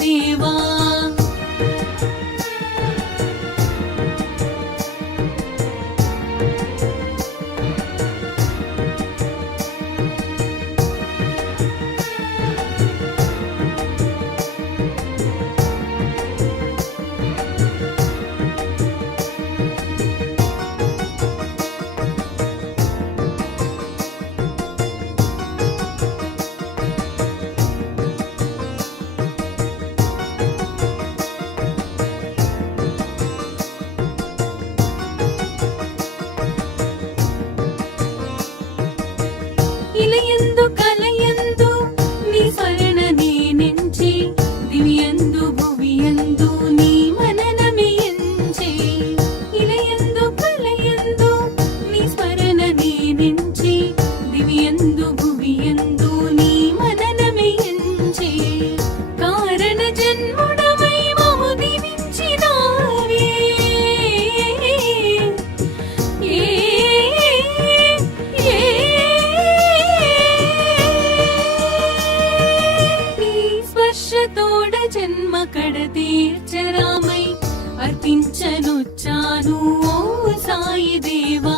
దేవా ఇలయందు కలయందు నీ స్మరణ నేనెంచి దివ్యందు భువియందు నీ మననమే ఎంచి ఇలయందు కలయందు నీ స్మరణ నేనెంచి దివ్యందు భువియందు నీ మననమే ఎంచి కారణ జన్ముడవై మము దీవించినావే తోడ జన్మ కడ తీర్చరామై అర్పించనొచ్చాను ఓ సాయి దేవా